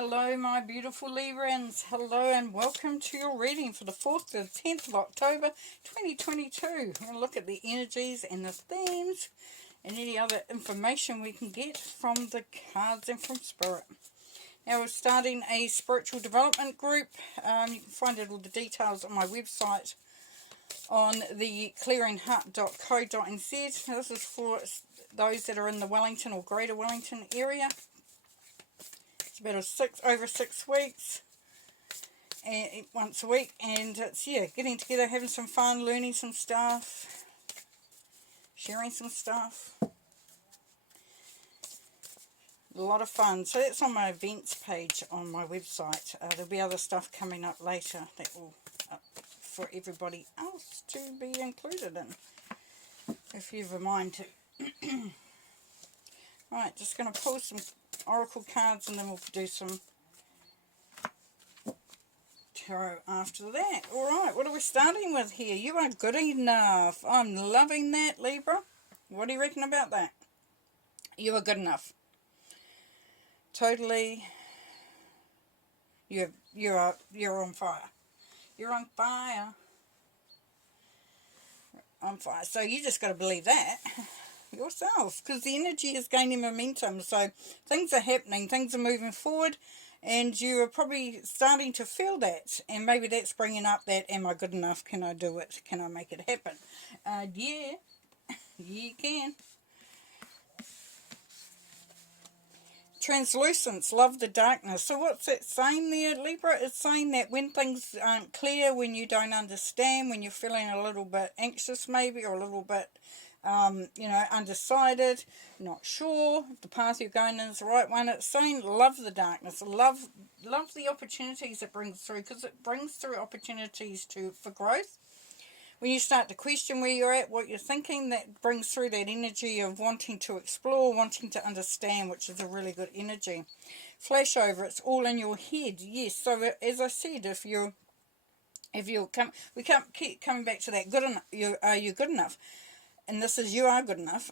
Hello my beautiful Librans, hello and welcome to your reading for the 4th to the 10th of October 2022. We're going to look at the energies and the themes and any other information we can get from the cards and from Spirit. Now we're starting a spiritual development group. You can find out all the details on my website on the clearingheart.co.nz. This is for those that are in the Wellington or Greater Wellington area. About over 6 weeks, and once a week, and it's getting together, having some fun, learning some stuff, sharing some stuff, a lot of fun. So that's on my events page on my website. There'll be other stuff coming up later that will for everybody else to be included in, if you have a mind to. Right, just going to pull some oracle cards and then we'll do some tarot after that. Alright, what are we starting with here? You are good enough. I'm loving that, Libra. What do you reckon about that? You are good enough. Totally. You're on fire. You're on fire. On fire. So you just got to believe that yourself, because the energy is gaining momentum. So things are happening, things are moving forward, and you are probably starting to feel that, and maybe that's bringing up that, am I good enough? Can I do it? Can I make it happen? Yeah, you can. Translucence, love the darkness. So what's that saying there, Libra? It's saying that when things aren't clear, when you don't understand, when you're feeling a little bit anxious maybe, or a little bit undecided, not sure if the path you're going in is the right one. It's saying love the darkness, love the opportunities it brings through, because it brings through opportunities for growth. When you start to question where you're at, what you're thinking, that brings through that energy of wanting to explore, wanting to understand, which is a really good energy. Flash over, it's all in your head. Yes, so as I said, we can't keep coming back to that. Good enough. Are you good enough? And this is, you are good enough.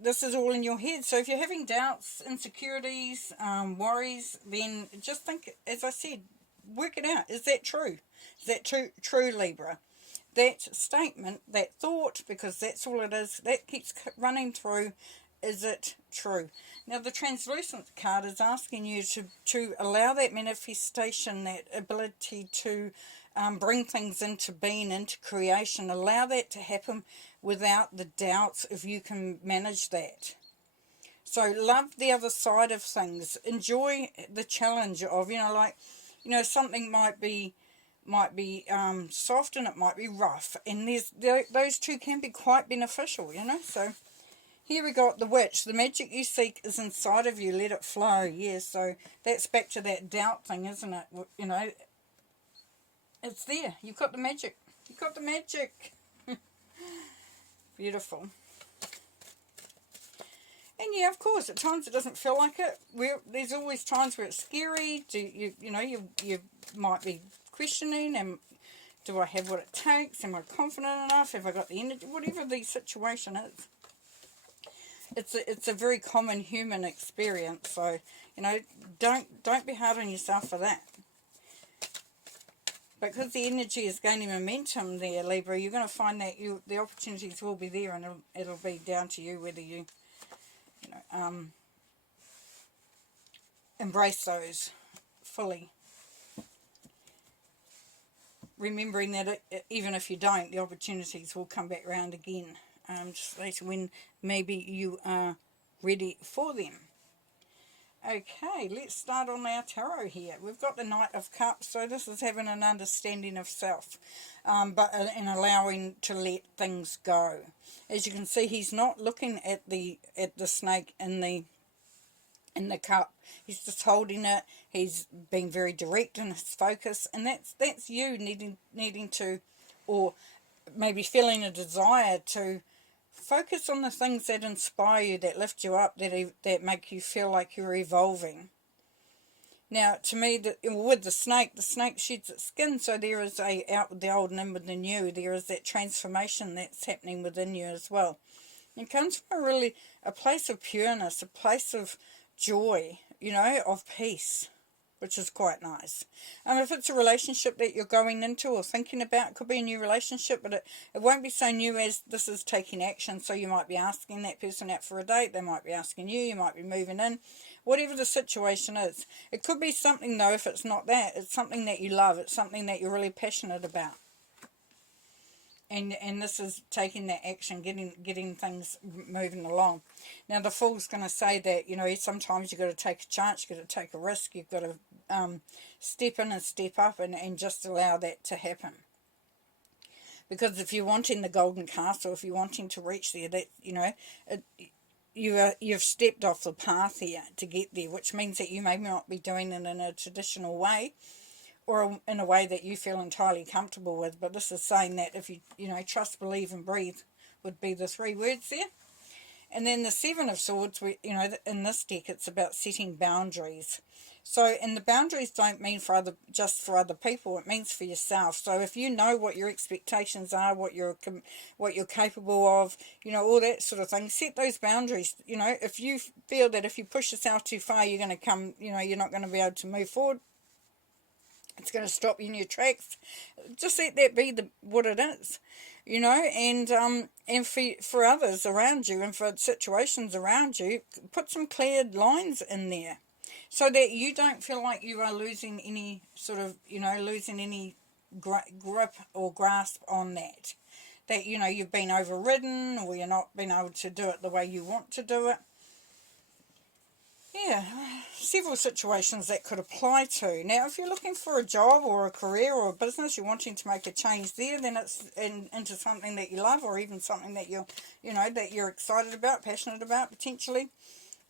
This is all in your head. So if you're having doubts, insecurities, worries, then just think, as I said, work it out. Is that true? Is that true, Libra? That statement, that thought, because that's all it is, that keeps running through, is it true? Now the translucent card is asking you to allow that manifestation, that ability to bring things into being, into creation. Allow that to happen without the doubts, if you can manage that. So love the other side of things. Enjoy the challenge of, something might be soft and it might be rough. And those two can be quite beneficial, So here we got the witch. The magic you seek is inside of you. Let it flow. Yes, so that's back to that doubt thing, isn't it? It's there. You've got the magic. You've got the magic. Beautiful. And yeah, of course, at times it doesn't feel like it. There's always times where it's scary. You might be questioning, and do I have what it takes? Am I confident enough? Have I got the energy? Whatever the situation is. It's a very common human experience. So, don't be hard on yourself for that. Because the energy is gaining momentum there, Libra, you're going to find that the opportunities will be there, and it'll be down to you whether you embrace those fully. Remembering that even if you don't, the opportunities will come back round again, just later when maybe you are ready for them. Okay, let's start on our tarot here. We've got the Knight of Cups, so this is having an understanding of self, but in allowing to let things go. As you can see, he's not looking at the snake in the cup. He's just holding it. He's being very direct in his focus, and that's you needing to, or maybe feeling a desire to focus on the things that inspire you, that lift you up, that make you feel like you're evolving. Now, to me, with the snake sheds its skin, so there is out with the old and in with the new. There is that transformation that's happening within you as well. It comes from a place of pureness, a place of joy, of peace. which is quite nice. If it's a relationship that you're going into or thinking about, it could be a new relationship, but it won't be so new as this is taking action. So you might be asking that person out for a date, they might be asking you, you might be moving in, whatever the situation is. It could be something though, if it's not that, it's something that you love, it's something that you're really passionate about. And this is taking that action, getting things moving along. Now the Fool's going to say that, you know, sometimes you've got to take a chance, you've got to take a risk, you've got to step in and step up and just allow that to happen. Because if you're wanting the golden castle, if you're wanting to reach there, that, you know, you've stepped off the path here to get there, which means that you may not be doing it in a traditional way, or in a way that you feel entirely comfortable with. But this is saying that if you know, trust, believe and breathe would be the 3 words there. And then the 7 of Swords, you know, in this deck it's about setting boundaries. So, and the boundaries don't mean just for other people, it means for yourself. So if you know what your expectations are, what you're capable of, you know, all that sort of thing, set those boundaries. You know, if you feel that if you push yourself too far, you're going to come, you know, you're not going to be able to move forward, it's going to stop you in your tracks, just let that be what it is, you know. And for others around you and for situations around you, put some cleared lines in there so that you don't feel like you are losing any sort of, you know, losing any grip or grasp on that, you know, you've been overridden or you're not being able to do it the way you want to do it. Yeah, several situations that could apply to. Now, if you're looking for a job or a career or a business, you're wanting to make a change there, then it's into something that you love, or even something that you're excited about, passionate about, potentially.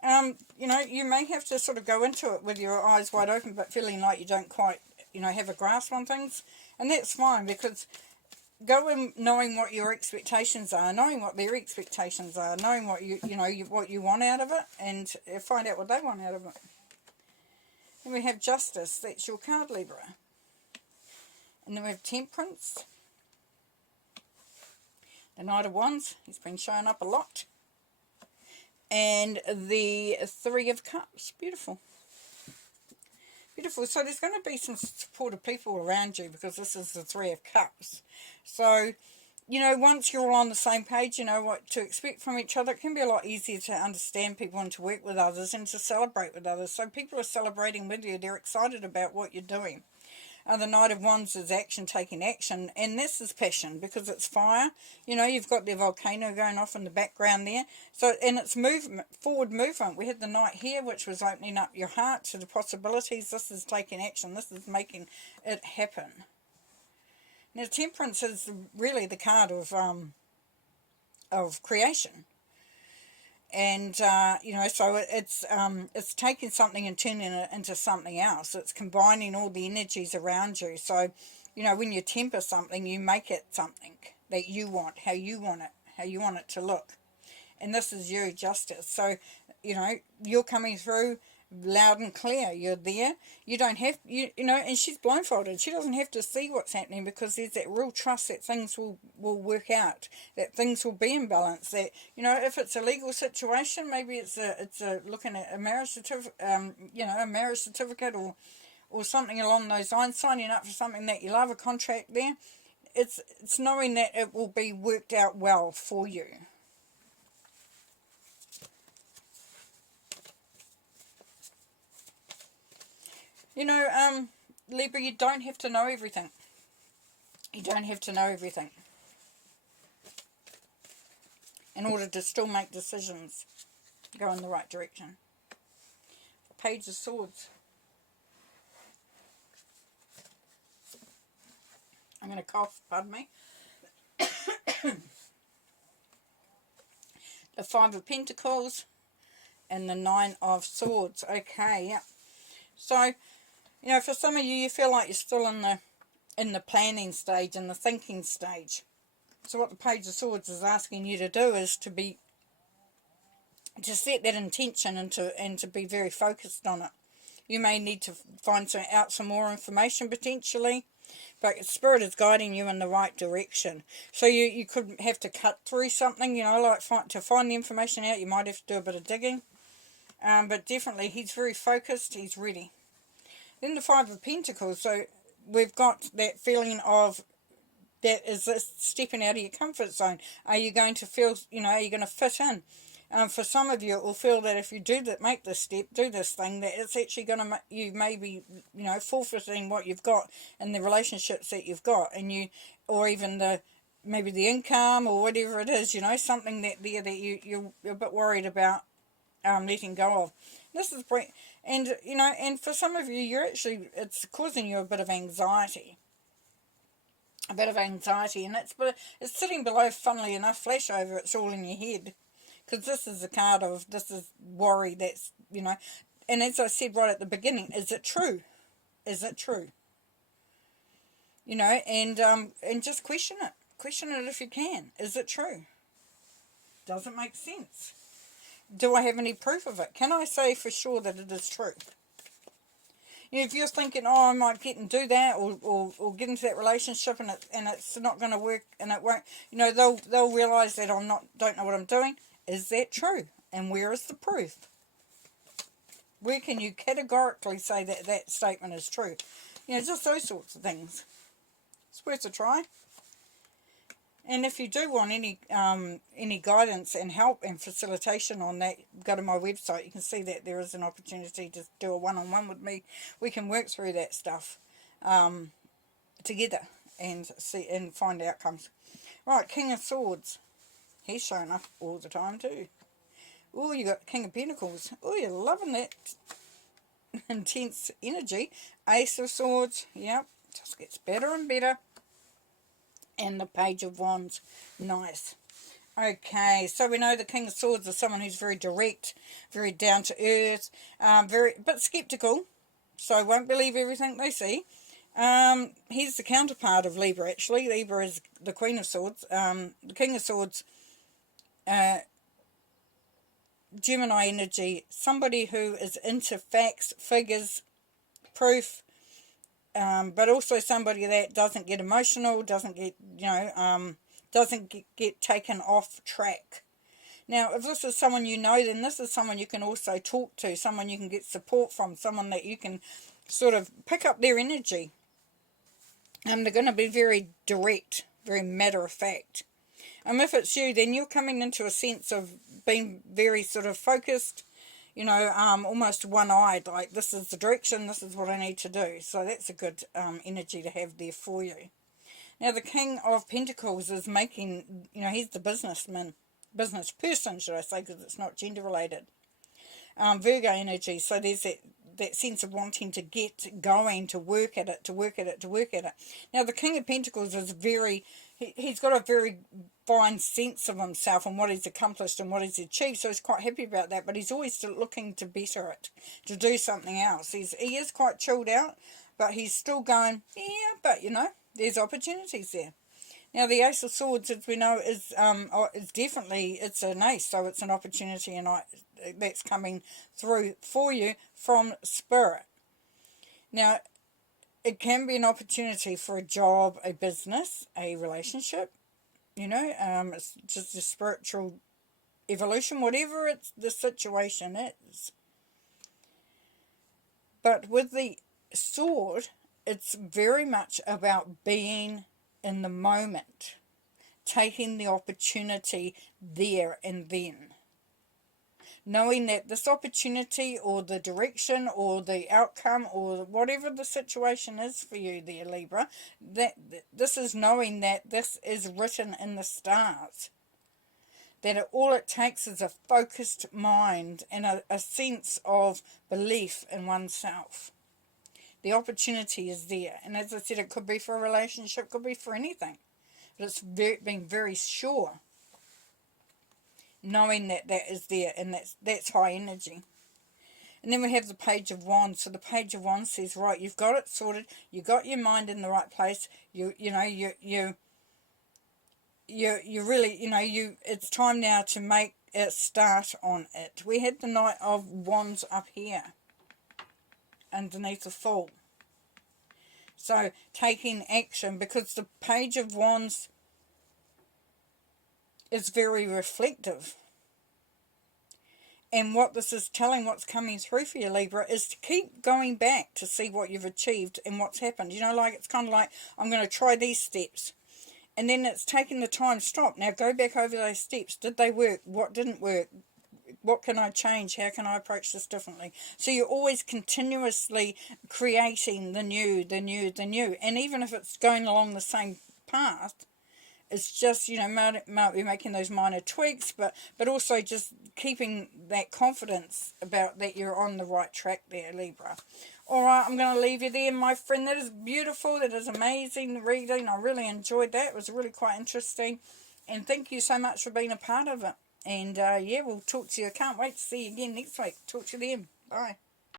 You know, you may have to sort of go into it with your eyes wide open, but feeling like you don't quite, you know, have a grasp on things, and that's fine, because go in knowing what your expectations are, knowing what their expectations are, knowing what what you want out of it, and find out what they want out of it. Then we have Justice, that's your card, Libra. And then we have Temperance, the Knight of Wands, he's been showing up a lot, and the 3 of Cups. Beautiful. Beautiful. So there's going to be some supportive people around you, because this is the 3 of Cups. So, you know, once you're all on the same page, you know what to expect from each other, it can be a lot easier to understand people and to work with others and to celebrate with others. So people are celebrating with you. They're excited about what you're doing. The Knight of Wands is action, taking action, and this is passion, because it's fire. You know, you've got the volcano going off in the background there. So, and it's movement, forward movement. We had the Knight here, which was opening up your heart to the possibilities. This is taking action. This is making it happen. Now, Temperance is really the card of creation. And, you know, so it's taking something and turning it into something else. It's combining all the energies around you. So, you know, when you temper something, you make it something that you want, how you want it to look. And this is you, Justice. So, you know, you're coming through loud and clear. You're there. You don't have, you know, and she's blindfolded. She doesn't have to see what's happening, because there's that real trust that things will work out, that things will be in balance, that, you know, if it's a legal situation, maybe it's a looking at a marriage certificate, you know, a marriage certificate or something along those lines, signing up for something that you love, a contract there. It's knowing that it will be worked out well for you. You know, Libra, you don't have to know everything. You don't have to know everything in order to still make decisions, go in the right direction. Page of Swords. I'm going to cough, pardon me. The 5 of Pentacles and the 9 of Swords. Okay, yeah. So, you know, for some of you, you feel like you're still in the planning stage, in the thinking stage. So what the Page of Swords is asking you to do is to set that intention and to be very focused on it. You may need to find out some more information potentially, but Spirit is guiding you in the right direction. So you could have to cut through something, you know, like to find the information out, you might have to do a bit of digging. But definitely he's very focused, he's ready. Then the Five of Pentacles. So we've got that feeling of, that is this stepping out of your comfort zone. Are you going to feel, are you going to fit in? For some of you, it will feel that if you do that, make this step, do this thing, that it's actually going to, you maybe, forfeiting what you've got in the relationships that you've got, and or even maybe the income or whatever it is, something that you're a bit worried about letting go of. This is great, and for some of you, it's causing you a bit of anxiety. And it's sitting below, funnily enough, flashover. It's all in your head, because this is the card of, this is worry. That's and as I said right at the beginning, is it true? Is it true? And just question it. Question it if you can. Is it true? Does it make sense? Do I have any proof of it? Can I say for sure that it is true? If you're thinking, oh, I might get and do that, or get into that relationship, and it's not going to work, and it won't, they'll realise that don't know what I'm doing. Is that true? And where is the proof? Where can you categorically say that statement is true? Just those sorts of things. It's worth a try. And if you do want any guidance and help and facilitation on that, go to my website. You can see that there is an opportunity to do a one-on-one with me. We can work through that stuff together and find outcomes. Right, King of Swords. He's showing up all the time too. Oh, you got King of Pentacles. Oh, you're loving that intense energy. Ace of Swords. Yep, just gets better and better. And the Page of Wands. Nice. Okay, so we know the King of Swords is someone who's very direct, very down to earth, but skeptical, so won't believe everything they see. He's the counterpart of Libra, actually. Libra is the Queen of Swords. The King of Swords, Gemini energy, somebody who is into facts, figures, proof, but also somebody that doesn't get emotional, doesn't get, get taken off track. Now, if this is someone then this is someone you can also talk to, someone you can get support from, someone that you can sort of pick up their energy. They're going to be very direct, very matter-of-fact. If it's you, then you're coming into a sense of being very sort of focused, almost one-eyed, like this is the direction, this is what I need to do. So that's a good energy to have there for you. Now, the King of Pentacles is making, he's the business person, should I say, because it's not gender-related. Virgo energy, so there's that sense of wanting to get going, to work at it. Now, the King of Pentacles is he's got a very fine sense of himself and what he's accomplished and what he's achieved, so he's quite happy about that, but he's always still looking to better it, to do something else. He is quite chilled out, but he's still going, yeah, but, there's opportunities there. Now, the Ace of Swords, as we know, is definitely, it's an ace, so it's an opportunity, and that's coming through for you from Spirit. Now, it can be an opportunity for a job, a business, a relationship, it's just a spiritual evolution, whatever the situation is. But with the sword, it's very much about being in the moment, taking the opportunity there and then. Knowing that this opportunity or the direction or the outcome or whatever the situation is for you there, Libra, that this is knowing that this is written in the stars. That all it takes is a focused mind and a sense of belief in oneself. The opportunity is there. And as I said, it could be for a relationship, could be for anything. But it's being very sure. Knowing that is there, and that's high energy. And then we have the Page of Wands. So the Page of Wands says, right, you've got it sorted, you got your mind in the right place, you really, it's time now to make a start on it. We had the Knight of Wands up here, underneath the Fool. So taking action, because the Page of Wands is very reflective. And what this is telling, what's coming through for you, Libra, is to keep going back to see what you've achieved and what's happened. You know, like, it's kind of like, I'm going to try these steps. And then it's taking the time, stop. Now go back over those steps. Did they work? What didn't work? What can I change? How can I approach this differently? So you're always continuously creating the new, the new, the new. And even if it's going along the same path, it's just, you know, might be making those minor tweaks, but also just keeping that confidence about that you're on the right track there, Libra. Alright, I'm going to leave you there, my friend. That is beautiful. That is amazing reading. I really enjoyed that. It was really quite interesting. And thank you so much for being a part of it. And yeah, we'll talk to you. I can't wait to see you again next week. Talk to you then. Bye.